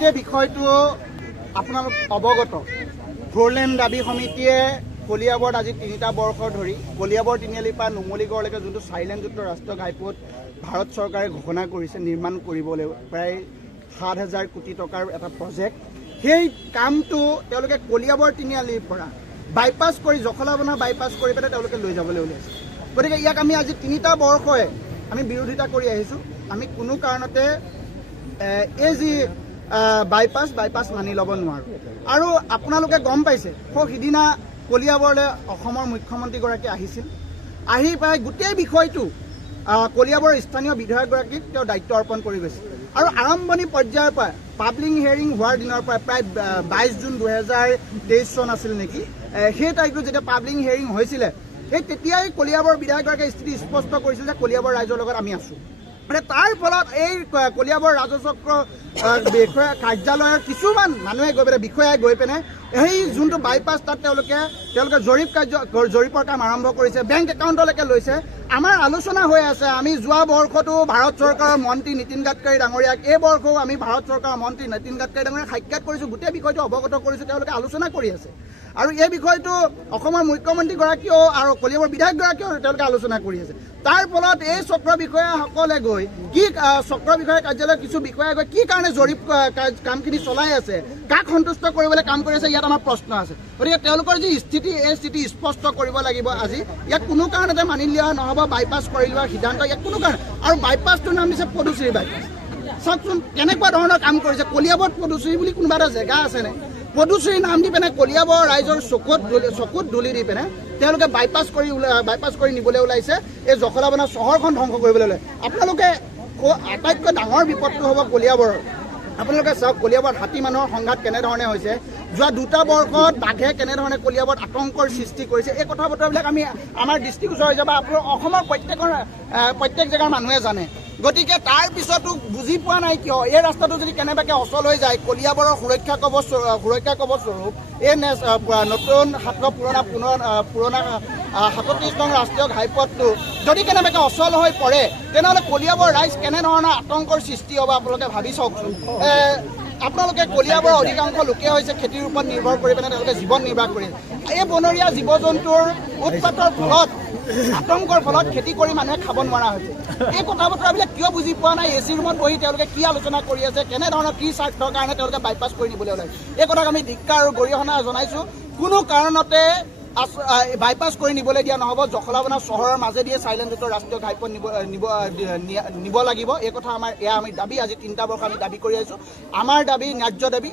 গোটেই বিষয়টো আপোনালোক অৱগত। ফ'ৰলেন দাবী সমিতিয়ে কলিয়াবৰত আজি ৩টা বৰ্ষ ধৰি কলিয়াবৰ তিনিআলিৰ পৰা নুমলীগড়লৈকে যোনটো 4 লেনযুক্ত ৰাষ্ট্ৰীয় ঘাইপথ ভাৰত চৰকাৰে ঘোষণা কৰিছে নিৰ্মাণ কৰিবলৈ প্ৰায় ৭,০০০ কোটি টকাৰ এটা প্ৰজেক্ট, সেই কামটো তেওঁলোকে কলিয়াবৰ তিনিআলিৰ পৰা বাইপাছ কৰি জখলাবনা বাইপাছ কৰি পেলাই তেওঁলোকে লৈ যাবলৈ ওলাইছে। গতিকে ইয়াক আমি আজি ৩টা বৰ্ষই আমি বিৰোধিতা কৰি আহিছোঁ। আমি কোনো কাৰণতে এই যি বাইপাছ মানি ল'ব নোৱাৰোঁ। আৰু আপোনালোকে গম পাইছে সিদিনা কলিয়াবৰলৈ অসমৰ মুখ্যমন্ত্ৰীগৰাকী আহিছিল, আহি প্ৰায় গোটেই বিষয়টো কলিয়াবৰৰ স্থানীয় বিধায়কগৰাকীক তেওঁ দায়িত্ব অৰ্পণ কৰি গৈছে। আৰু আৰম্ভণি পৰ্যায়ৰ পৰা পাব্লিক হিয়াৰিং হোৱাৰ দিনৰ পৰা প্ৰায় 22 জুন 2023 চন আছিল নেকি, সেই তাৰিখটো যেতিয়া পাব্লিক হিয়াৰিং হৈছিলে সেই তেতিয়াই কলিয়াবৰ বিধায়কগৰাকীয়ে স্থিতি স্পষ্ট কৰিছিল যে কলিয়াবৰ ৰাইজৰ লগত আমি আছোঁ। মানে তাৰ ফলত এই কলিয়াবৰ ৰাজচক্ৰ বিষয়া কাৰ্যালয়ৰ কিছুমান মানুহে গৈ পেলাই বিষয়াই গৈ পিনে সেই যোনটো বাইপাছ তাত তেওঁলোকে জৰীপৰ কাম আৰম্ভ কৰিছে, বেংক একাউণ্টলৈকে লৈছে। আমাৰ আলোচনা হৈ আছে, আমি যোৱা বৰ্ষতো ভাৰত চৰকাৰৰ মন্ত্ৰী নীতিন গাডকাৰী ডাঙৰীয়াক, এই বৰ্ষও আমি ভাৰত চৰকাৰৰ মন্ত্ৰী নীতিন গাডকাৰী ডাঙৰীয়াক সাক্ষাৎ কৰিছোঁ, গোটেই বিষয়টো অৱগত কৰিছোঁ, তেওঁলোকে আলোচনা কৰি আছে। আৰু এই বিষয়টো অসমৰ মুখ্যমন্ত্ৰীগৰাকীয়েও আৰু কলিয়াবৰ বিধায়কগৰাকীয়েও তেওঁলোকে আলোচনা কৰি আছে। তাৰ ফলত এই চক্ৰ বিষয়াসকলে গৈ চক্ৰ বিষয়া কাৰ্যালয়ৰ কিছু বিষয়াই গৈ কি কাৰণে জৰীপ কামখিনি চলাই আছে, কাক সন্তুষ্ট কৰিবলৈ কাম কৰি আছে, ইয়াত আমাৰ প্ৰশ্ন আছে। গতিকে তেওঁলোকৰ যি স্থিতি, এই স্থিতি স্পষ্ট কৰিব লাগিব আজি। ইয়াত কোনো কাৰণতে মানি লোৱা নহ'ব বাইপাছ কৰি লোৱাৰ সিদ্ধান্ত, ইয়াত কোনো কাৰণ। আৰু বাইপাছটোৰ নাম দিছে পদুশ্ৰী বাইপাছ। চাওকচোন কেনেকুৱা ধৰণৰ কাম কৰিছে। কলিয়াবৰত পদুশ্ৰী বুলি কোনোবা এটা জেগা আছেনে? পদুশ্ৰী নাম দি পিনে কলিয়াবৰ ৰাইজৰ চকুত ধূলি দি পিনে তেওঁলোকে বাইপাছ কৰি নিবলৈ ওলাইছে, এই জখলাবনা চহৰখন ধ্বংস কৰিবলৈ ওলাইছে। আপোনালোকে আটাইতকৈ ডাঙৰ বিপদটো হ'ব কলিয়াবৰৰ। আপোনালোকে চাওক কলিয়াবৰত হাতী মানুহৰ সংঘাত কেনেধৰণে হৈছে, যোৱা 2টা বৰ্ষত বাঘে কেনেধৰণে কলিয়াবৰত আতংকৰ সৃষ্টি কৰিছে, এই কথা বতৰাবিলাক আমি আমাৰ দৃষ্টিগোচৰ হৈ যাব, অসমৰ প্ৰত্যেক জেগাৰ মানুহে জানে। গতিকে তাৰ পিছতো বুজি পোৱা নাই কিয় এই ৰাস্তাটো যদি কেনেবাকৈ অচল হৈ যায়, কলিয়াবৰৰ সুৰক্ষা কৱচ স্বৰূপ এই নতুন পুৰণা 37 নং ৰাষ্ট্ৰীয় ঘাইপথটো যদি কেনেবাকৈ অচল হৈ পৰে, তেনেহ'লে কলিয়াবৰ ৰাইজ কেনেধৰণৰ আতংকৰ সৃষ্টি হ'ব আপোনালোকে ভাবি চাওকচোন। আপোনালোকে কলিয়াবৰৰ অধিকাংশ লোকে হৈছে খেতিৰ ওপৰত নিৰ্ভৰ কৰি পিনে তেওঁলোকে জীৱন নিৰ্বাহ কৰি এই বনৰীয়া জীৱ জন্তুৰ উৎপাতৰ ফলত আতংকৰ ফলত খেতি কৰি মানুহে খাব নোৱাৰা হৈছে। এই কথা বতৰাবিলাক কিয় বুজি পোৱা নাই? এচি ৰুমত বহি তেওঁলোকে কি আলোচনা কৰি আছে, কেনেধৰণৰ কি স্বাৰ্থৰ কাৰণে তেওঁলোকে বাইপাছ কৰি নিবলৈ ওলাইছে, এই কথাক আমি ধিক্কাৰ আৰু গৰিহণা জনাইছোঁ। কোনো কাৰণতে বাইপাছ কৰি নিবলৈ দিয়া নহ'ব। জখলাবনা চহৰৰ মাজেদিয়ে 4 লেনযুক্ত ৰাষ্ট্ৰীয় ঘাইপথ নিব লাগিব। এই কথা আমি দাবী, আজি 3টা বৰ্ষ আমি দাবী কৰি আহিছোঁ। আমাৰ দাবী ন্যায্য দাবী।